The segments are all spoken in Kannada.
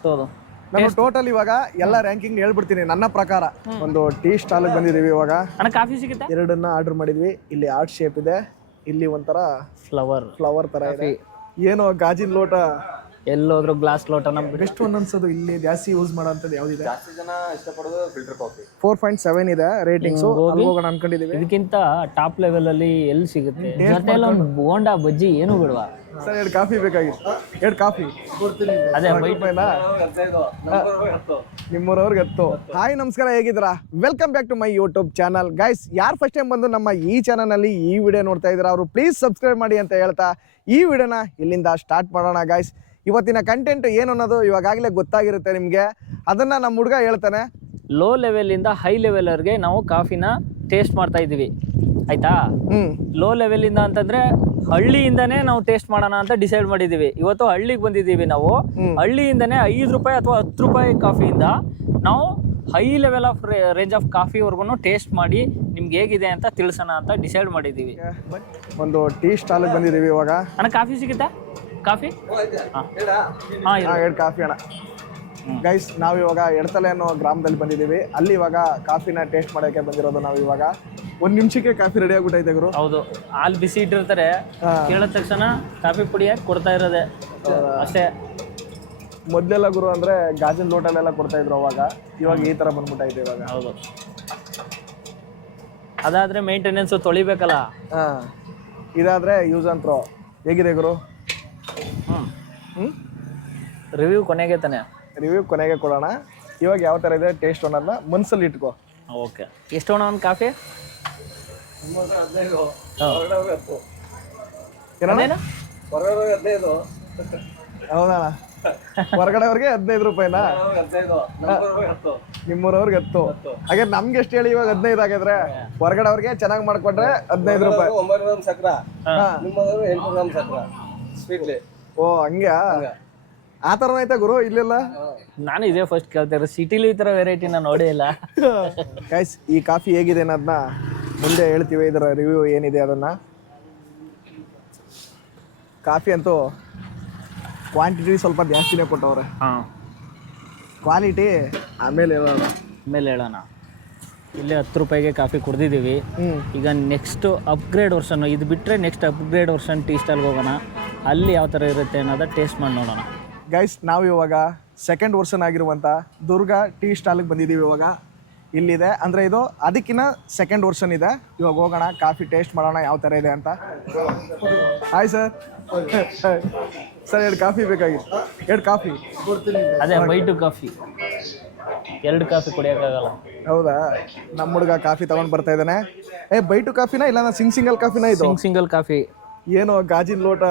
ಎಷ್ಟು ಅದು ನಾನು ಟೋಟಲ್ ಇವಾಗ ಎಲ್ಲ ರ್ಯಾಂಕಿಂಗ್ ಹೇಳ್ಬಿಡ್ತೀನಿ. ನನ್ನ ಪ್ರಕಾರ ಒಂದು ಟೀ ಸ್ಟಾಲ್ ಬಂದಿದೀವಿ ಇವಾಗ. ಅಣ್ಣ ಕಾಫಿ ಸಿಗುತ್ತೆ? ಎರಡನ್ನ ಆರ್ಡರ್ ಮಾಡಿದ್ವಿ. ಇಲ್ಲಿ ಆರ್ಟ್ ಶೇಪ್ ಇದೆ, ಇಲ್ಲಿ ಒಂಥರ ಫ್ಲವರ್ ತರ ಇದೆ. ಏನೋ ಗಾಜಿನ ಲೋಟ, ಎಲ್ಲೋದ್ರು ಗ್ಲಾಸ್ ಲೋಟ. ಬೆಸ್ಟ್ ಒನ್ ಅನ್ಸೋದು ಇಲ್ಲಿ ಜಾಸ್ತಿ ಯೂಸ್ ಮಾಡೋಂಥದ್ದು ಯಾವ್ದಿದೆ? ಜಾಸ್ತಿ ಜನ ಇಷ್ಟಪಡೋದು ಫಿಲ್ಟರ್ ಕಾಫಿ. 4.7 ಇದೆ ರೇಟಿಂಗ್ಸ್. ಹೋಗೋಣ ಅನ್ಕೊಂಡಿದೀವಿ. ಇದಕ್ಕಿಂತ ಟಾಪ್ ಲೆವೆಲ್ ಅಲ್ಲಿ ಎಲ್ಲಿ ಸಿಗುತ್ತೆ? ಜೊತೆಲಿ ಒಂದು ಬೋಂಡಾ ಬಜ್ಜಿ ಏನು ಬಿಡುವ ಸರ್. 2 ಕಾಫಿ ಬೇಕಾಗಿತ್ತು. 2 ಕಾಫಿ ಅದೇ ನಿಮ್ಮೂರವ್ರಿಗೆ 10. ಹಾಯ್ ನಮಸ್ಕಾರ, ಹೇಗಿದ್ದೀರಾ? Welcome back to my YouTube channel. Guys, ಯಾರು ಫಸ್ಟ್ ಟೈಮ್ ಬಂದು ನಮ್ಮ ಈ ಚಾನಲ್ನಲ್ಲಿ ಈ ವಿಡಿಯೋ ನೋಡ್ತಾ ಇದ್ದೀರಾ ಅವರು ಪ್ಲೀಸ್ ಸಬ್ಸ್ಕ್ರೈಬ್ ಮಾಡಿ ಅಂತ ಹೇಳ್ತಾ ಈ ವಿಡಿಯೋನ ಇಲ್ಲಿಂದ ಸ್ಟಾರ್ಟ್ ಮಾಡೋಣ. ಗೈಸ್, ಇವತ್ತಿನ ಕಂಟೆಂಟ್ ಏನು ಅನ್ನೋದು ಇವಾಗಲೇ ಗೊತ್ತಾಗಿರುತ್ತೆ ನಿಮಗೆ. ಅದನ್ನು ನಮ್ಮ ಹುಡುಗ ಹೇಳ್ತಾನೆ. ಲೋ ಲೆವೆಲಿಂದ ಹೈ ಲೆವೆಲ್ವರೆಗೆ ನಾವು ಕಾಫಿನ ಟೇಸ್ಟ್ ಮಾಡ್ತಾ ಇದ್ದೀವಿ, ಆಯ್ತಾ? ಲೋ ಲೆವೆಲಿಂದ ಅಂತಂದ್ರೆ ಹಳ್ಳಿಯಿಂದನೇ ನಾವು ಟೇಸ್ಟ್ ಮಾಡೋಣ ಅಂತ ಡಿಸೈಡ್ ಮಾಡಿದ್ದೀವಿ. ಇವತ್ತು ಹಳ್ಳಿಗೆ ಬಂದಿದ್ದೀವಿ ನಾವು. ಹಳ್ಳಿಯಿಂದನೇ 5 ರೂಪಾಯಿ ಅಥವಾ 10 ರೂಪಾಯಿ ಕಾಫಿಯಿಂದ ನಾವು high level of range of ಕಾಫಿವರೆಗೂ ಟೇಸ್ಟ್ ಮಾಡಿ ನಿಮ್ಗೆ ಹೇಗಿದೆ ಅಂತ ತಿಳಿಸೋಣ ಅಂತ ಡಿಸೈಡ್ ಮಾಡಿದ್ದೀವಿ. ಒಂದು ಟೀ ಸ್ಟಾಲ್ಗೆ ಬಂದಿದ್ದೀವಿ ಇವಾಗ. ಅಣ್ಣ ಕಾಫಿ ಸಿಗುತ್ತಾ? ಕಾಫಿ? ಹಾಂ, 2 ಕಾಫಿ ಅಣ್ಣ. ಗೈಸ್, ನಾವು ಇವಾಗ ಎಡತಲೆ ಅನ್ನೋ ಗ್ರಾಮದಲ್ಲಿ ಬಂದಿದ್ದೀವಿ. ಅಲ್ಲಿ ಇವಾಗ ಕಾಫಿನ ಟೇಸ್ಟ್ ಮಾಡೋಕ್ಕೆ ಬಂದಿರೋದು ನಾವು ಇವಾಗ. 1 ನಿಮಿಷಕ್ಕೆ ಕಾಫಿ ರೆಡಿ ಆಗ್ಬಿಟ್ಟೈತೆ ಗುರು. ಹೌದು, ಹಾಲು ಬಿಸಿ ಇಟ್ಟಿರ್ತಾರೆ, ಕೇಳಿದ ತಕ್ಷಣ ಕಾಫಿ ಪುಡಿ ಕೊಡ್ತಾ ಇರೋದೆ ಅಷ್ಟೇ. ಮೊದಲೆಲ್ಲ ಗುರು ಅಂದರೆ ಗಾಜಿನ ಲೋಟಲೆಲ್ಲ ಕೊಡ್ತಾ ಇದ್ರು ಅವಾಗ. ಇವಾಗ ಈ ಥರ ಬಂದ್ಬಿಟ್ಟೈತೆ ಇವಾಗ. ಹೌದು, ಅದಾದರೆ ಮೇಂಟೆನೆನ್ಸು ತೊಳಿಬೇಕಲ್ಲ. ಹಾಂ, ಇದಾದರೆ ಯೂಸ್ ಆ್ಯಂಡ್ ಥ್ರೋ. ಹೇಗಿದೆ ಗುರು? ರಿವ್ಯೂ ಕೊನೆಗೆ ತಾನೆ? ರಿವ್ಯೂ ಕೊನೆಗೆ ಕೊಡೋಣ. ಇವಾಗ ಯಾವ ಥರ ಇದೆ ಟೇಸ್ಟ್ ಅನ್ನೋದನ್ನ ಮನಸ್ಸಲ್ಲಿ ಇಟ್ಕೋ. ಓಕೆ, ಎಷ್ಟು ಅಣ್ಣ ಒಂದು ಕಾಫಿ? ಹೌದಾ? ಹೊರಗಡೆವ್ರಿಗೆ 15 ರೂಪಾಯಿನಾ? ನಿಮ್ಮೂರವ್ರಿಗೆ 10. ಹಾಗೆ ನಮ್ಗೆ ಎಷ್ಟು ಹೇಳಿ ಇವಾಗ 15 ಆಗಿದ್ರೆ, ಹೊರಗಡೆ ಅವ್ರಿಗೆ ಚೆನ್ನಾಗಿ ಮಾಡ್ಕೊಂಡ್ರೆ 15 ರೂಪಾಯಿ. ಓ, ಹಂಗೆ ಆ ಥರ ಆಯ್ತಾ ಗುರು? ಇಲ್ಲೆಲ್ಲ ನಾನು ಇದೇ ಫಸ್ಟ್ ಕೇಳ್ತಾ ಇರೋ. ಸಿಟಿಲಿ ಈ ಥರ ವೆರೈಟಿನ ನೋಡೇ ಇಲ್ಲ. ಗೈಸ್, ಈ ಕಾಫಿ ಹೇಗಿದೆ ಅನ್ನೋದನ್ನ ಮುಂದೆ ಹೇಳ್ತೀವಿ. ಇದರ ರಿವ್ಯೂ ಏನಿದೆ ಅದನ್ನ. ಕಾಫಿ ಅಂತೂ ಕ್ವಾಂಟಿಟಿ ಸ್ವಲ್ಪ ಜಾಸ್ತಿನೇ ಕೊಟ್ಟವ್ರೆ. ಹಾಂ, ಕ್ವಾಲಿಟಿ ಆಮೇಲೆ ಹೇಳೋಣ. ಇಲ್ಲೇ 10 ರೂಪಾಯಿಗೆ ಕಾಫಿ ಕುಡ್ದಿದ್ದೀವಿ. ಈಗ ನೆಕ್ಸ್ಟ್ ಅಪ್ಗ್ರೇಡ್ ವರ್ಷನ್, ಇದು ಬಿಟ್ಟರೆ ನೆಕ್ಸ್ಟ್ ಅಪ್ಗ್ರೇಡ್ ವರ್ಷನ್ ಟೀ ಸ್ಟಾಲ್ಗೆ ಹೋಗೋಣ. ಅಲ್ಲಿ ಯಾವ ಥರ ಇರುತ್ತೆ ಅನ್ನೋದು ಟೇಸ್ಟ್ ಮಾಡಿ ನೋಡೋಣ. ಗೈಸ್, ನಾವು ಇವಾಗ ಸೆಕೆಂಡ್ ವರ್ಷನ್ ಆಗಿರುವಂಥ ದುರ್ಗಾ ಟೀ ಸ್ಟಾಲ್ಗೆ ಬಂದಿದ್ದೀವಿ ಇವಾಗ. ಇಲ್ಲಿದೆ ಅಂದರೆ ಇದು ಅದಕ್ಕಿಂತ ಸೆಕೆಂಡ್ ವರ್ಷನ್ ಇದೆ. ಇವಾಗ ಹೋಗೋಣ, ಕಾಫಿ ಟೇಸ್ಟ್ ಮಾಡೋಣ ಯಾವ ಥರ ಇದೆ ಅಂತ. Hi sir. ಸರ್, 2 ಕಾಫಿ ಬೇಕಾಗಿತ್ತು. 2 ಕಾಫಿ ಅದೇ ಬೈಟು ಕಾಫಿ. 2 ಕಾಫಿ ಕುಡಿಯೋಕ್ಕಾಗಲ್ಲ. ಹೌದಾ? ನಮ್ಮ ಹುಡುಗ ಕಾಫಿ ತಗೊಂಡು ಬರ್ತಾ ಇದ್ದಾನೆ. ಬೈಟು ಕಾಫಿನಾ ಇಲ್ಲ ಸಿಂಗಲ್ ಕಾಫಿನಾ? ಇದು ಸಿಂಗಲ್ ಕಾಫಿ. ಏನೋ ಗಾಜಿನ ಲೋಟ,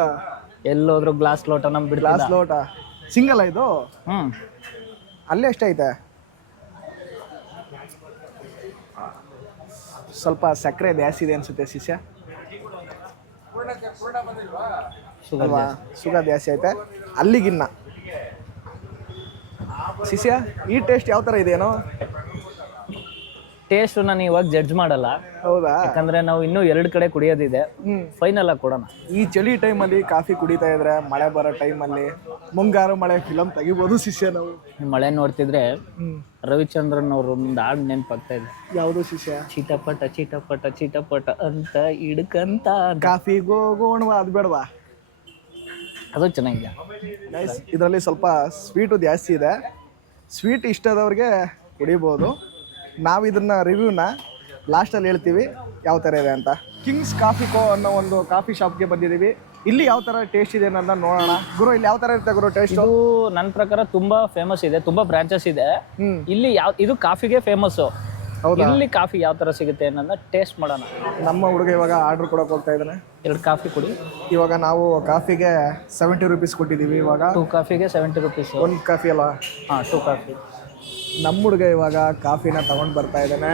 ಎಲ್ಲೋದ್ರು ಗ್ಲಾಸ್ ಲೋಟ. ಗ್ಲಾಸ್ ಲೋಟ ಸಿಂಗಲ್ ಇದು. ಅಲ್ಲೇ ಎಷ್ಟೈತೆ? ಸ್ವಲ್ಪ ಸಕ್ಕರೆ ಜಾಸ್ತಿ ಇದೆ ಅನ್ಸುತ್ತೆ ಶಿಷ್ಯ. ಶುಗರ್ ಜಾಸ್ತಿ ಐತೆ ಅಲ್ಲಿಗಿನ್ನ. ಶಿಷ್ಯ, ಈ ಟೇಸ್ಟ್ ಯಾವ ಥರ ಇದೆಯೇನೋ? ಟೇಸ್ಟ್ ನಾನು ಇವಾಗ ಜಡ್ಜ್ ಮಾಡಲ್ಲ. ಹೌದಾ? ಯಾಕಂದ್ರೆ ನಾವು ಇನ್ನೂ 2 ಕಡೆ ಕುಡಿಯೋದಿದೆ. ಫೈನಲ್ ಆಗಿ ಕೊಡೋಣ. ಈ ಚಳಿ ಟೈಮಲ್ಲಿ ಕಾಫಿ ಕುಡಿತಾ ಇದ್ರೆ, ಮಳೆ ಬರೋ ಟೈಮಲ್ಲಿ ಮುಂಗಾರು ಮಳೆ ಫಿಲಮ್ ತೆಗಿಬೋದು ಶಿಷ್ಯ ನಾವು. ಮಳೆ ನೋಡ್ತಿದ್ರೆ ರವಿಚಂದ್ರನ್ ಅವ್ರ ಒಂದು ಹಾಡು ನೆನಪಾಗ್ತಾ ಇದೆ. ಯಾವುದು ಶಿಷ್ಯ? ಚಿಟಪಟ ಚಿಟಪಟ ಚಿಟಪಟ ಅಂತ ಹಿಡ್ಕಂತ ಕಾಫಿಗೆ ಹೋಗೋಣ. ಅದು ಬೇಡವಾ? ಅದು ಚೆನ್ನಾಗಿದೆ. ಇದರಲ್ಲಿ ಸ್ವಲ್ಪ ಸ್ವೀಟು ಜಾಸ್ತಿ ಇದೆ. ಸ್ವೀಟ್ ಇಷ್ಟದವ್ರಿಗೆ ಕುಡಿಬೋದು. ನಾವು ಇದನ್ನ ರಿವ್ಯೂನ ಲಾಸ್ಟಲ್ಲಿ ಹೇಳ್ತೀವಿ ಯಾವ ಥರ ಇದೆ ಅಂತ. ಕಿಂಗ್ಸ್ ಕಾಫಿ ಕೋ ಅನ್ನೋ ಒಂದು ಕಾಫಿ ಶಾಪ್ಗೆ ಬಂದಿದ್ದೀವಿ. ಇಲ್ಲಿ ಯಾವ ಥರ ಟೇಸ್ಟ್ ಇದೆ ಅನ್ನೋದನ್ನ ನೋಡೋಣ. ಗುರು, ಇಲ್ಲಿ ಯಾವ ಥರ ಇರುತ್ತೆ ಗುರು ಟೇಸ್ಟ್? ಇದು ನನ್ನ ಪ್ರಕಾರ ತುಂಬಾ ಫೇಮಸ್ ಇದೆ, ತುಂಬಾ ಬ್ರಾಂಚಸ್ ಇದೆ. ಇಲ್ಲಿ ಇದು ಕಾಫಿಗೆ ಫೇಮಸ್ಸು. ಇಲ್ಲಿ ಕಾಫಿ ಯಾವ ಥರ ಸಿಗುತ್ತೆ ಅನ್ನೋದನ್ನ ಟೇಸ್ಟ್ ಮಾಡೋಣ. ನಮ್ಮ ಹುಡುಗ ಇವಾಗ ಆರ್ಡರ್ ಕೊಡೋಕೆ ಹೋಗ್ತಾ ಇದ್ದಾನೆ. 2 ಕಾಫಿ ಕುಡಿ. ಇವಾಗ ನಾವು ಕಾಫಿಗೆ 70 ರೂಪೀಸ್ ಕೊಟ್ಟಿದ್ದೀವಿ. ಇವಾಗ 2 ಕಾಫಿಗೆ 70 ರೂಪೀಸ್. 1 ಕಾಫಿ ಅಲ್ಲ? ಹಾಂ, 2 ಕಾಫಿ. ನಮ್ಮ ಹುಡುಗ ಇವಾಗ ಕಾಫಿನ ತಗೊಂಡು ಬರ್ತಾ ಇದ್ದಾನೆ.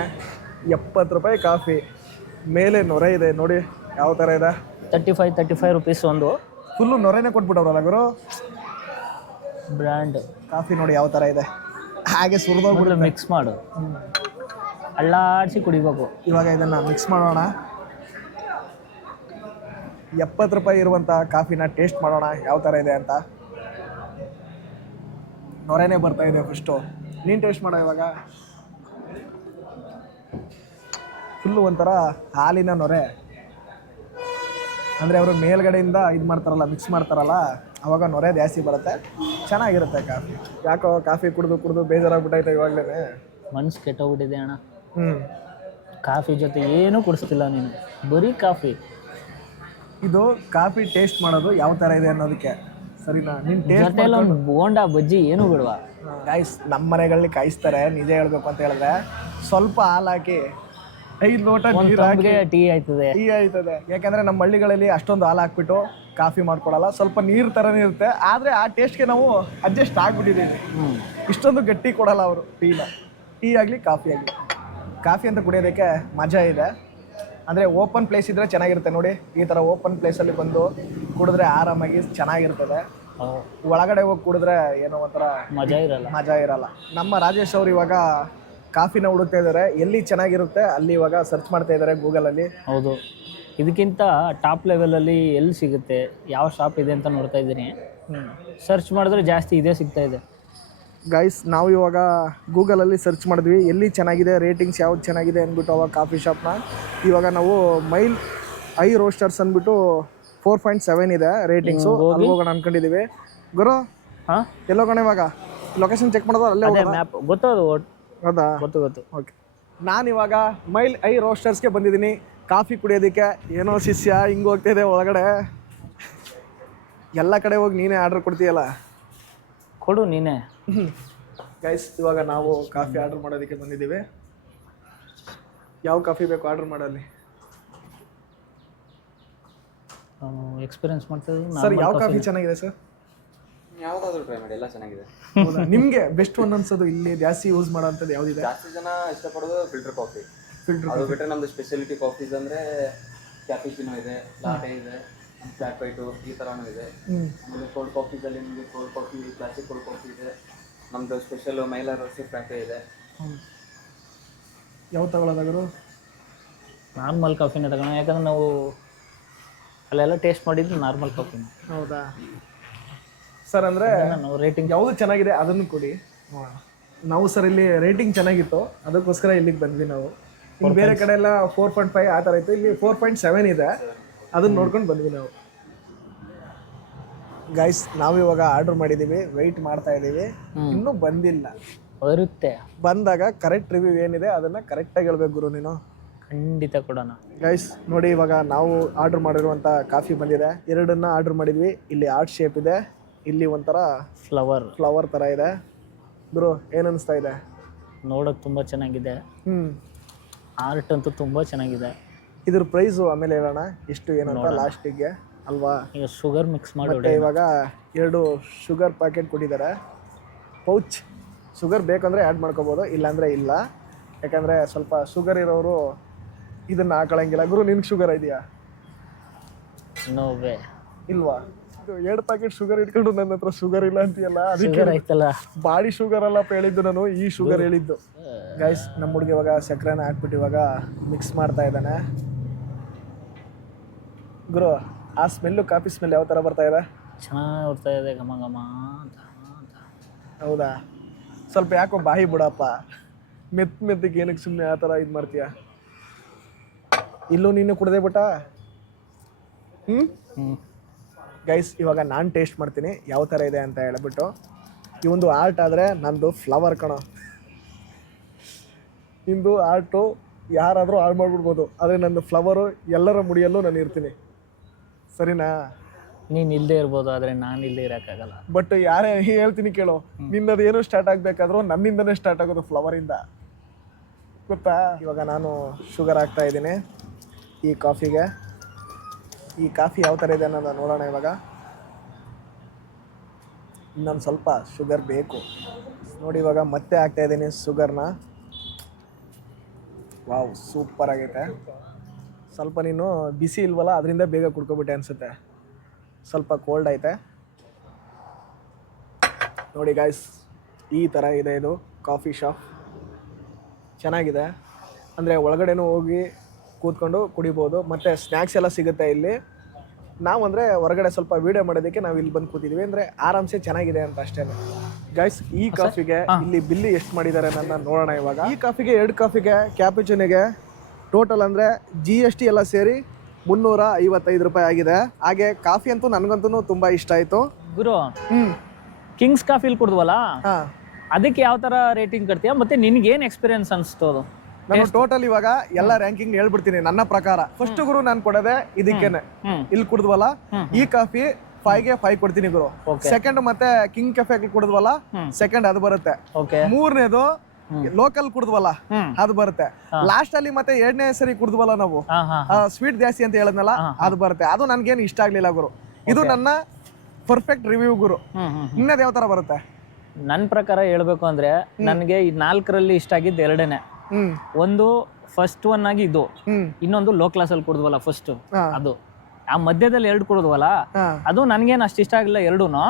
70 ರೂಪಾಯಿ ಕಾಫಿ. ಮೇಲೆ ನೊರೆ ಇದೆ ನೋಡಿ ಯಾವ ಥರ ಇದೆ. 35 ರೂಪೀಸ್ ಒಂದು. ಫುಲ್ಲು ನೊರೆನೇ ಕೊಟ್ಬಿಟ್ಟವ್ರಲ್ಲ ಗುರು. ಬ್ರ್ಯಾಂಡ್ ಕಾಫಿ ನೋಡಿ ಯಾವ ಥರ ಇದೆ. ಹಾಗೆ ಸುರಿದೋಗ್ಬಿಟ್ಟು ಮಿಕ್ಸ್ ಮಾಡು, ಅಲ್ಲಾಡಿಸಿ ಕುಡಿಬೇಕು. ಇವಾಗ ಇದನ್ನು ಮಿಕ್ಸ್ ಮಾಡೋಣ. 70 ರೂಪಾಯಿ ಇರುವಂಥ ಕಾಫಿನ ಟೇಸ್ಟ್ ಮಾಡೋಣ ಯಾವ ಥರ ಇದೆ ಅಂತ. ನೊರೆನೇ ಬರ್ತಾ ಇದೆ ಫಸ್ಟು. ನೀನು ಟೇಸ್ಟ್ ಮಾಡೋ ಇವಾಗ. ಫುಲ್ಲು ಒಂಥರ ಹಾಲಿನ ನೊರೆ. ಅಂದರೆ ಅವರು ಮೇಲ್ಗಡೆಯಿಂದ ಇದು ಮಾಡ್ತಾರಲ್ಲ, ಮಿಕ್ಸ್ ಮಾಡ್ತಾರಲ್ಲ, ಅವಾಗ ನೊರೆ ಜಾಸ್ತಿ ಬರುತ್ತೆ. ಚೆನ್ನಾಗಿರುತ್ತೆ ಕಾಫಿ. ಯಾಕೋ ಕಾಫಿ ಕುಡಿದು ಬೇಜಾರಾಗ್ಬಿಟ್ಟೈತೆ ಇವಾಗಲೇ. ಮನ್ಸು ಕೆಟ್ಟೋಗ್ಬಿಟ್ಟಿದೆ ಅಣ್ಣ. ಹ್ಞೂ. ಕಾಫಿ ಜೊತೆ ಏನೂ ಕುಡಿಸ್ತಿಲ್ಲ ನೀನು, ಬರೀ ಕಾಫಿ. ಇದು ಕಾಫಿ ಟೇಸ್ಟ್ ಮಾಡೋದು ಯಾವ ಥರ ಇದೆ ಅನ್ನೋದಕ್ಕೆ, ಸರಿನಾ? ನಿನ್ನ ಟೇಸ್ಟ್ ಜೊತೆಲ್ಲ ಒಂದು ಬೋಂಡಾ ಬಜ್ಜಿ ಏನೂ ಬಿಡುವ. ಗೈಸ್, ನಮ್ಮ ಮನೆಗಳಲ್ಲಿ ಕಾಯಿಸ್ತಾರೆ, ನಿಜ ಹೇಳ್ಬೇಕು ಅಂತ ಹೇಳಿದ್ರೆ. ಸ್ವಲ್ಪ ಹಾಲು ಹಾಕಿ 5 ಲೋಟ ನೀರು ಹಾಕಿ ಟೀ ಆಯ್ತದೆ. ಟೀ ಆಯ್ತದೆ. ಯಾಕಂದರೆ ನಮ್ಮ ಹಳ್ಳಿಗಳಲ್ಲಿ ಅಷ್ಟೊಂದು ಹಾಲು ಹಾಕ್ಬಿಟ್ಟು ಕಾಫಿ ಮಾಡ್ಕೊಡಲ್ಲ, ಸ್ವಲ್ಪ ನೀರು ಥರನೇ ಇರುತ್ತೆ. ಆದರೆ ಆ ಟೇಸ್ಟ್ಗೆ ನಾವು ಅಡ್ಜಸ್ಟ್ ಆಗಿಬಿಟ್ಟಿದ್ದೀವಿ. ಇಷ್ಟೊಂದು ಗಟ್ಟಿ ಕೊಡಲ್ಲ ಅವರು ಟೀ ಆಗಲಿ ಕಾಫಿ ಆಗಲಿ. ಕಾಫಿ ಅಂತ ಕುಡಿಯೋದಕ್ಕೆ ಮಜಾ ಇದೆ. ಅಂದರೆ ಓಪನ್ ಪ್ಲೇಸ್ ಇದ್ದರೆ ಚೆನ್ನಾಗಿರುತ್ತೆ ನೋಡಿ. ಈ ಥರ ಓಪನ್ ಪ್ಲೇಸಲ್ಲಿ ಬಂದು ಕುಡಿದ್ರೆ ಆರಾಮಾಗಿ ಚೆನ್ನಾಗಿರ್ತದೆ. ಒಳಗಡೆ ಹೋಗಿ ಕುಡಿದ್ರೆ ಏನೋ ಒಂಥರ ಮಜಾ ಇರಲ್ಲ. ನಮ್ಮ ರಾಜೇಶ್ ಅವರು ಇವಾಗ ಕಾಫಿನ ಹುಡುಕ್ತಾ ಇದ್ದಾರೆ. ಎಲ್ಲಿ ಚೆನ್ನಾಗಿರುತ್ತೆ ಅಲ್ಲಿ ಇವಾಗ ಸರ್ಚ್ ಮಾಡ್ತಾ ಇದ್ದಾರೆ ಗೂಗಲಲ್ಲಿ. ಹೌದು, ಇದಕ್ಕಿಂತ ಟಾಪ್ ಲೆವೆಲಲ್ಲಿ ಎಲ್ಲಿ ಸಿಗುತ್ತೆ, ಯಾವ ಶಾಪ್ ಇದೆ ಅಂತ ನೋಡ್ತಾ ಇದ್ದೀನಿ. ಸರ್ಚ್ ಮಾಡಿದ್ರೆ ಜಾಸ್ತಿ ಇದೇ ಸಿಗ್ತಾ ಇದೆ. ಗೈಸ್, ನಾವು ಇವಾಗ ಗೂಗಲಲ್ಲಿ ಸರ್ಚ್ ಮಾಡಿದ್ವಿ ಎಲ್ಲಿ ಚೆನ್ನಾಗಿದೆ, ರೇಟಿಂಗ್ಸ್ ಯಾವ್ದು ಚೆನ್ನಾಗಿದೆ ಅಂದ್ಬಿಟ್ಟು ಅವಾಗ ಕಾಫಿ ಶಾಪ್ನ. ಇವಾಗ ನಾವು ಮೈಲ್ ಐ ರೋಸ್ಟರ್ಸ್ ಅಂದ್ಬಿಟ್ಟು 4.7 ಇದೆ ರೇಟಿಂಗ್ಸು. ಅಲ್ಲಿ ಹೋಗೋಣ ಅನ್ಕೊಂಡಿದ್ದೀವಿ. ಗುರು, ಹಾಂ, ಎಲ್ಲೋಗೋಣ ಇವಾಗ? ಲೊಕೇಶನ್ ಚೆಕ್ ಮಾಡೋದು ಅಲ್ಲೇ ಹೋಗೋಣ. ಮ್ಯಾಪ್ ಗೊತ್ತದು. ಹೌದಾ? ಗೊತ್ತು. ಓಕೆ. ನಾನಿವಾಗ ಮೈಲ್ ಐ ರೋಸ್ಟರ್ಸ್ಗೆ ಬಂದಿದ್ದೀನಿ ಕಾಫಿ ಕುಡಿಯೋದಕ್ಕೆ. ಏನೋ ಶಿಷ್ಯ ಹಿಂಗೆ ಹೋಗ್ತಾಯಿದೆ ಒಳಗಡೆ. ಎಲ್ಲ ಕಡೆ ಹೋಗಿ ನೀನೇ ಆರ್ಡ್ರ್ ಕೊಡ್ತೀಯಲ್ಲ, ಕೊಡು ನೀನೇ. ಗೈಸ್, ಇವಾಗ ನಾವು ಕಾಫಿ ಆರ್ಡ್ರ್ ಮಾಡೋದಕ್ಕೆ ಬಂದಿದ್ದೀವಿ. ಯಾವ ಕಾಫಿ ಬೇಕು ಆರ್ಡ್ರ್ ಮಾಡಲ್ಲಿ? ಎಕ್ಸ್ಪೀರಿಯನ್ಸ್ ಮಾಡ್ತಿದ್ದು ಸರ್, ಯಾವ ಕಾಫಿ ಚೆನ್ನಾಗಿದೆ ಸರ್? ಯಾವುದಾದ್ರೂ ಟ್ರೈ ಮಾಡಿ, ಎಲ್ಲ ಚೆನ್ನಾಗಿದೆ. ಹೌದಾ? ನಿಮಗೆ ಬೆಸ್ಟ್ ಒನ್ ಅನ್ಸೋದು ಇಲ್ಲಿ ಜಾಸ್ತಿ ಯೂಸ್ ಮಾಡೋಂಥದ್ದು ಯಾವುದಿದೆ? ಜಾಸ್ತಿ ಜನ ಇಷ್ಟಪಡೋದು ಫಿಲ್ಟರ್ ಕಾಫಿ. ಅದು ಬಿಟ್ಟರೆ ನಮ್ಮದು ಸ್ಪೆಷಾಲಿಟಿ ಕಾಫೀಸ್ ಅಂದರೆ ಕ್ಯಾಪಿಚಿನೋ ಇದೆ, ಲಾಟೆ ಇದೆ, ಬ್ಲ್ಯಾಕ್ ವೈಟು, ಈ ಥರನೂ ಇದೆ. ಆಮೇಲೆ ಕೋಲ್ಡ್ ಕಾಫೀಸಲ್ಲಿ ನಿಮಗೆ cold coffee, classic cold coffee ಇದೆ. ನಮ್ಮದು ಸ್ಪೆಷಲ್ ಮೈಲಾ ರೋಸ್ಟೆಡ್ ಫ್ಯಾಕ್ಟ್ರಿ ಇದೆ. ಯಾವ ತಗೊಳ್ಳೋದಾದ್ರು? ನಾರ್ಮಲ್ ಕಾಫಿನೇ ತಗೋಣ, ಯಾಕಂದ್ರೆ ನಾವು ಅಲ್ಲೆಲ್ಲ ಟೇಸ್ಟ್ ಮಾಡಿದ್ದು ನಾರ್ಮಲ್ ಕಾಫಿನ. ಹೌದಾ ಸರ್? ಅಂದರೆ ನಾವು ರೇಟಿಂಗ್ ಯಾವುದು ಚೆನ್ನಾಗಿದೆ ಅದನ್ನು ಕೊಡಿ. ನಾವು ಸರ್ ಇಲ್ಲಿ ರೇಟಿಂಗ್ ಚೆನ್ನಾಗಿತ್ತು, ಅದಕ್ಕೋಸ್ಕರ ಇಲ್ಲಿಗೆ ಬಂದ್ವಿ ನಾವು. ಇನ್ನು ಬೇರೆ ಕಡೆ ಎಲ್ಲ 4.5 ಆ ಥರ ಇತ್ತು, ಇಲ್ಲಿ 4.7 ಇದೆ. ಅದನ್ನು ನೋಡ್ಕೊಂಡು ಬಂದ್ವಿ ನಾವು. ಗೈಸ್, ನಾವು ಇವಾಗ ಆರ್ಡ್ರ್ ಮಾಡಿದ್ದೀವಿ, ವೆಯ್ಟ್ ಮಾಡ್ತಾ ಇದ್ದೀವಿ. ಇನ್ನೂ ಬಂದಿಲ್ಲ. ಬರುತ್ತೆ. ಬಂದಾಗ ಕರೆಕ್ಟ್ ರಿವ್ಯೂ ಏನಿದೆ ಅದನ್ನು ಕರೆಕ್ಟಾಗಿ ಹೇಳ್ಬೇಕು ಗುರು ನೀನು. ಖಂಡಿತ ಕೊಡೋಣ. ಗೈಸ್ ನೋಡಿ, ಇವಾಗ ನಾವು ಆರ್ಡ್ರ್ ಮಾಡಿರುವಂಥ ಕಾಫಿ ಬಂದಿದೆ. ಎರಡನ್ನ ಆರ್ಡ್ರ್ ಮಾಡಿದ್ವಿ. ಇಲ್ಲಿ ಆರ್ಟ್ ಶೇಪ್ ಇದೆ, ಇಲ್ಲಿ ಒಂಥರ ಫ್ಲವರ್ ಥರ ಇದೆ. ಗುರು, ಏನು ಅನಿಸ್ತಾ ಇದೆ? ನೋಡೋಕೆ ತುಂಬ ಚೆನ್ನಾಗಿದೆ. ಆರ್ಟ್ ಅಂತೂ ತುಂಬ ಚೆನ್ನಾಗಿದೆ. ಇದ್ರ ಪ್ರೈಸು ಆಮೇಲೆ ಹೇಳೋಣ ಎಷ್ಟು ಏನಂತ ಲಾಸ್ಟಿಗೆ, ಅಲ್ವಾ? ಈಗ ಶುಗರ್ ಮಿಕ್ಸ್ ಮಾಡಿ. ಮತ್ತೆ ಇವಾಗ 2 ಶುಗರ್ ಪ್ಯಾಕೆಟ್ ಕೊಟ್ಟಿದ್ದಾರೆ, ಪೌಚ್. ಶುಗರ್ ಬೇಕಂದರೆ ಆ್ಯಡ್ ಮಾಡ್ಕೋಬೋದು, ಇಲ್ಲಾಂದರೆ ಇಲ್ಲ. ಯಾಕಂದರೆ ಸ್ವಲ್ಪ ಶುಗರ್ ಇರೋರು ಇದನ್ನು ಹಾಕೊಳ್ಳಂಗಿಲ್ಲ. ಗುರು, ನಿನ್ಗೆ ಶುಗರ್ ಇದೆಯಾ? No way. ಇಲ್ವಾ? ಇದು 2 ಪ್ಯಾಕೆಟ್ ಶುಗರ್ ಇಟ್ಕೊಂಡು ನನ್ನ ಹತ್ರ ಶುಗರ್ ಇಲ್ಲ ಅಂತೀಯಲ್ಲ, ಅದಕ್ಕೆ ಆಯ್ತಲ್ಲ. ಬಾಡಿ ಶುಗರ್ ಅಲ್ಲಪ್ಪ ಹೇಳಿದ್ದು ನಾನು, ಈ ಶುಗರ್ ಹೇಳಿದ್ದು. ಗೈಸ್, ನಮ್ಮ ಹುಡುಗಿ ಇವಾಗ ಸಕ್ಕರೆನ ಹಾಕ್ಬಿಟ್ಟು ಇವಾಗ ಮಿಕ್ಸ್ ಮಾಡ್ತಾ ಇದ್ದಾನೆ. ಗುರು, ಆ ಸ್ಮೆಲ್ಲು, ಕಾಫಿ ಸ್ಮೆಲ್ ಯಾವ ಥರ ಬರ್ತಾ ಇದೆ? ಚೆನ್ನಾಗಿ ಬರ್ತಾ ಇದೆ, ಘಮ ಘಮ ಅಂತ. ಹೌದಾ? ಸ್ವಲ್ಪ ಯಾಕೋ ಬಾಯಿ ಬಿಡಪ್ಪ, ಮೆತ್ತಿಗೆ ಏನಕ್ಕೆ ಸುಮ್ಮನೆ ಆ ಥರ ಇದು ಮಾಡ್ತೀಯ? ಇಲ್ಲೂ ನೀನು ಕುಡ್ದೇ ಬಿಟ್ಟ? ಗೈಸ್, ಇವಾಗ ನಾನು ಟೇಸ್ಟ್ ಮಾಡ್ತೀನಿ ಯಾವ ಥರ ಇದೆ ಅಂತ ಹೇಳ್ಬಿಟ್ಟು. ಈ ಒಂದು ಆರ್ಟ್ ಆದರೆ ನಂದು ಫ್ಲವರ್ ಕಣೋ. ನಿಂದು ಆರ್ಟು ಯಾರಾದರೂ ಹಾಳು ಮಾಡ್ಬಿಡ್ಬೋದು, ಆದರೆ ನಂದು ಫ್ಲವರು ಎಲ್ಲರ ಮುಡಿಯಲ್ಲೂ ನಾನು ಇರ್ತೀನಿ, ಸರಿನಾ? ನೀನು ಇಲ್ಲದೆ ಇರ್ಬೋದು, ಆದರೆ ನಾನು ಇಲ್ಲದೆ ಇರೋಕ್ಕಾಗಲ್ಲ. ಬಟ್ ಯಾರೇ ಹೇಳ್ತೀನಿ ಕೇಳೋ, ನಿನ್ನದು ಏನು ಸ್ಟಾರ್ಟ್ ಆಗಬೇಕಾದ್ರೂ ನನ್ನಿಂದನೇ ಸ್ಟಾರ್ಟ್ ಆಗೋದು, ಫ್ಲವರಿಂದ, ಗೊತ್ತಾ? ಇವಾಗ ನಾನು ಶುಗರ್ ಹಾಕ್ತಾ ಇದ್ದೀನಿ ಈ ಕಾಫಿಗೆ. ಈ ಕಾಫಿ ಯಾವ ಥರ ಇದೆ ಅನ್ನೋದು ನೋಡೋಣ ಇವಾಗ. ಇನ್ನೊಂದು ಸ್ವಲ್ಪ ಶುಗರ್ ಬೇಕು ನೋಡಿ. ಇವಾಗ ಮತ್ತೆ ಹಾಕ್ತಾಯಿದ್ದೀನಿ ಶುಗರ್ನ. ವಾವ್, ಸೂಪರ್ ಆಗೈತೆ. ಸ್ವಲ್ಪ ನೀನು ಬಿಸಿ ಇಲ್ವಲ್ಲ, ಅದರಿಂದ ಬೇಗ ಕುಡ್ಕೊಬಿಟ್ಟೆ ಅನಿಸುತ್ತೆ. ಸ್ವಲ್ಪ ಕೋಲ್ಡ್ ಐತೆ ನೋಡಿ ಗಾಯ್ಸ್. ಈ ಥರ ಇದೆ ಇದು ಕಾಫಿ ಶಾಪ್. ಚೆನ್ನಾಗಿದೆ, ಅಂದರೆ ಒಳಗಡೆನೂ ಹೋಗಿ ಕೂತ್ಕೊಂಡು ಕುಡಿಬೋದು. ಮತ್ತು ಸ್ನ್ಯಾಕ್ಸ್ ಎಲ್ಲ ಸಿಗುತ್ತೆ ಇಲ್ಲಿ. ನಾವು ಅಂದರೆ ಹೊರಗಡೆ ಸ್ವಲ್ಪ ವೀಡಿಯೋ ಮಾಡೋದಕ್ಕೆ ನಾವು ಇಲ್ಲಿ ಬಂದು ಕೂತಿದ್ದೀವಿ, ಅಂದರೆ ಆರಾಮ್ಸೆ ಚೆನ್ನಾಗಿದೆ ಅಂತ ಅಷ್ಟೇ. ಗೈಸ್ ಈ ಕಾಫಿಗೆ ಇಲ್ಲಿ ಬಿಲ್ ಎಷ್ಟು ಮಾಡಿದ್ದಾರೆ ನನ್ನ ನೋಡೋಣ ಇವಾಗ. ಈ ಕಾಫಿಗೆ 2 ಕಾಫಿಗೆ ಕ್ಯಾಪುಚಿನೋಗೆ ಟೋಟಲ್ ಅಂದರೆ GST ಎಲ್ಲ ಸೇರಿ 355 ರೂಪಾಯಿ ಆಗಿದೆ. ಹಾಗೆ ಕಾಫಿ ಅಂತೂ ನನಗಂತೂ ತುಂಬ ಇಷ್ಟ ಆಯಿತು ಗುರು. ಕಿಂಗ್ಸ್ ಕಾಫಿಲ್ ಕುಡ್ದ್ವಲ್ಲ, ಹಾಂ, ಅದಕ್ಕೆ ಯಾವ ಥರ ರೇಟಿಂಗ್ ಕೊಡ್ತೀಯಾ? ಮತ್ತೆ ನಿನ್ಗೇನು ಎಕ್ಸ್ಪೀರಿಯನ್ಸ್ ಅನಿಸ್ತು ಅದು? ನಾನು ಟೋಟಲ್ ಇವಾಗ ಎಲ್ಲ ರ್ಯಾಂಕಿಂಗ್ ಹೇಳ್ಬಿಡ್ತೀನಿ ನನ್ನ ಪ್ರಕಾರ. ಫಸ್ಟ್ ಗುರು ನಾನು ಕೊಡೋದೆ ಇದಕ್ಕೇನೆ, ಇಲ್ಲಿ ಕುಡಿದ್ವಲ್ಲ ಈ ಕಾಫಿ 5ಗೆ 5 ಕೊಡ್ತೀನಿ ಗುರು. ಸೆಕೆಂಡ್ ಮತ್ತೆ ಕಿಂಗ್ ಕೆಫೆ ಕುಡಿದ್ವಲ್ಲ ಸೆಕೆಂಡ್ ಅದು ಬರುತ್ತೆ. ಮೂರನೇದು ಲೋಕಲ್ ಕುಡಿದ್ವಲ್ಲ ಅದು ಬರುತ್ತೆ. ಲಾಸ್ಟ್ ಅಲ್ಲಿ ಮತ್ತೆ 2ನೇ ಸರಿ ಕುಡಿದ್ವಲ್ಲ ನಾವು ಸ್ವೀಟ್ ಜಾಸ್ತಿ ಅಂತ ಹೇಳಿದ್ನಲ್ಲ ಅದು ಬರುತ್ತೆ. ಅದು ನನ್ಗೇನು ಇಷ್ಟ ಆಗ್ಲಿಲ್ಲ ಗುರು. ಇದು ನನ್ನ ಪರ್ಫೆಕ್ಟ್ ರಿವ್ಯೂ ಗುರು. ಇನ್ನದ ಯಾವ ತರ ಬರುತ್ತೆ? ನನ್ನ ಪ್ರಕಾರ ಹೇಳ್ಬೇಕು ಅಂದ್ರೆ ನನಗೆ ಈ 4ರಲ್ಲಿ ಇಷ್ಟ ಆಗಿದ್ದು 2ನೇ. ಒಂದು ಫಸ್ಟ್ ಒನ್ ಆಗಿ ಇದು, ಇನ್ನೊಂದು ಲೋ ಕ್ಲಾಸ್ ಅಲ್ಲಿ ಕುಡಿದ್ವಲ್ಲ ಫಸ್ಟ್ ಅದು. ಆ ಮಧ್ಯದಲ್ಲಿ 2 ಕುಡಿದ್ವಲ್ಲ ಅದು ನನ್ಗೇನು ಅಷ್ಟು ಇಷ್ಟ ಆಗಿಲ್ಲ ಎರಡೂನು.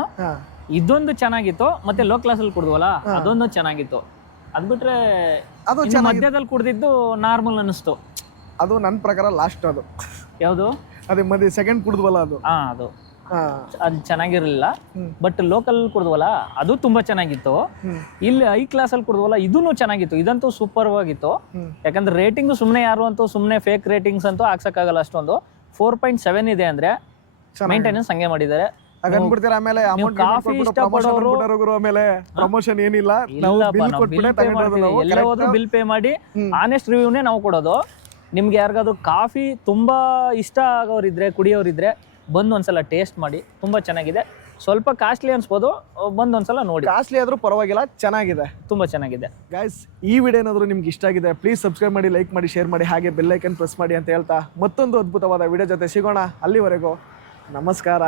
ಇದೊಂದು ಚೆನ್ನಾಗಿತ್ತು, ಮತ್ತೆ ಲೋ ಕ್ಲಾಸ್ ಅಲ್ಲಿ ಕುಡಿದ್ವಲ್ಲ ಅದೊಂದು ಚೆನ್ನಾಗಿತ್ತು. ಅದ್ ಬಿಟ್ರೆ ಅದು ಮಧ್ಯದಲ್ಲಿ ಕುಡ್ದಿದ್ದು ನಾರ್ಮಲ್ ಅನಿಸ್ತು. ಅದು ನನ್ನ ಪ್ರಕಾರ ಲಾಸ್ಟ್ ಅದು. ಯಾವುದು? ಅದೇ ಮಧ್ಯೆ ಸೆಕೆಂಡ್ ಕುಡಿದ್ವಲ್ಲ ಅದು. ಅದು ಚೆನ್ನಾಗಿರ್ಲಿಲ್ಲ. ಬಟ್ ಲೋಕಲ್ ಕುಡ್ದ್ವಲ್ಲ ಅದು ತುಂಬಾ ಚೆನ್ನಾಗಿತ್ತು. ಇಲ್ಲಿ ಐ ಕ್ಲಾಸ್ ಅಲ್ಲಿ ಕುಡ್ದ್ವಲ್ಲ ಇದೂ ಚೆನ್ನಾಗಿತ್ತು. ಇದಂತೂ ಸೂಪರ್ ಆಗಿತ್ತು. ಯಾಕಂದ್ರೆ ರೇಟಿಂಗ್ ಸುಮ್ನೆ ಯಾರು ಅಂತೂ ಸುಮ್ನೆ ಫೇಕ್ ರೇಟಿಂಗ್ಸ್ ಅಂತೂ ಹಾಕ್ಸಕ್ಕಾಗಲ್ಲ. ಅಷ್ಟೊಂದು 4.7 ಇದೆ ಅಂದ್ರೆ ಮೇಂಟೆನೆನ್ಸ್ ಹಂಗೆ ಮಾಡಿದ್ದಾರೆ. ಆಮೇಲೆ ಕಾಫಿ ಇಷ್ಟಪಡೋರು ಆಮೇಲೆ ಪ್ರಮೋಷನ್ ಏನಿಲ್ಲ, ಎಲ್ಲ ಹೋದ್ರು ಬಿಲ್ ಪೇ ಮಾಡಿ ಆನೆಸ್ಟ್ ರಿವ್ಯೂನೇ ನಾವು ಕೊಡೋದು. ನಿಮ್ಗೆ ಯಾರಿಗಾದ್ರು ಕಾಫಿ ತುಂಬಾ ಇಷ್ಟ ಆಗೋರಿದ್ರೆ ಕುಡಿಯೋರಿದ್ರೆ ಬಂದು ಒಂದ್ಸಲ ಟೇಸ್ಟ್ ಮಾಡಿ. ತುಂಬಾ ಚೆನ್ನಾಗಿದೆ. ಸ್ವಲ್ಪ ಕಾಸ್ಟ್ಲಿ ಅನ್ಸ್ಬೋದು, ಬಂದು ಒಂದ್ಸಲ ನೋಡಿ. ಕಾಸ್ಟ್ಲಿ ಆದ್ರೂ ಪರವಾಗಿಲ್ಲ, ಚೆನ್ನಾಗಿದೆ, ತುಂಬಾ ಚೆನ್ನಾಗಿದೆ. ಗೈಸ್ ಈ ವಿಡಿಯೋ ಏನಾದರೂ ನಿಮ್ಗೆ ಇಷ್ಟ ಆಗಿದೆ ಪ್ಲೀಸ್ ಸಬ್ಸ್ಕ್ರೈಬ್ ಮಾಡಿ, ಲೈಕ್ ಮಾಡಿ, ಶೇರ್ ಮಾಡಿ, ಹಾಗೆ ಬೆಲ್ ಐಕನ್ ಪ್ರೆಸ್ ಮಾಡಿ ಅಂತ ಹೇಳ್ತಾ ಮತ್ತೊಂದು ಅದ್ಭುತವಾದ ವಿಡಿಯೋ ಜೊತೆ ಸಿಗೋಣ. ಅಲ್ಲಿವರೆಗೂ ನಮಸ್ಕಾರ.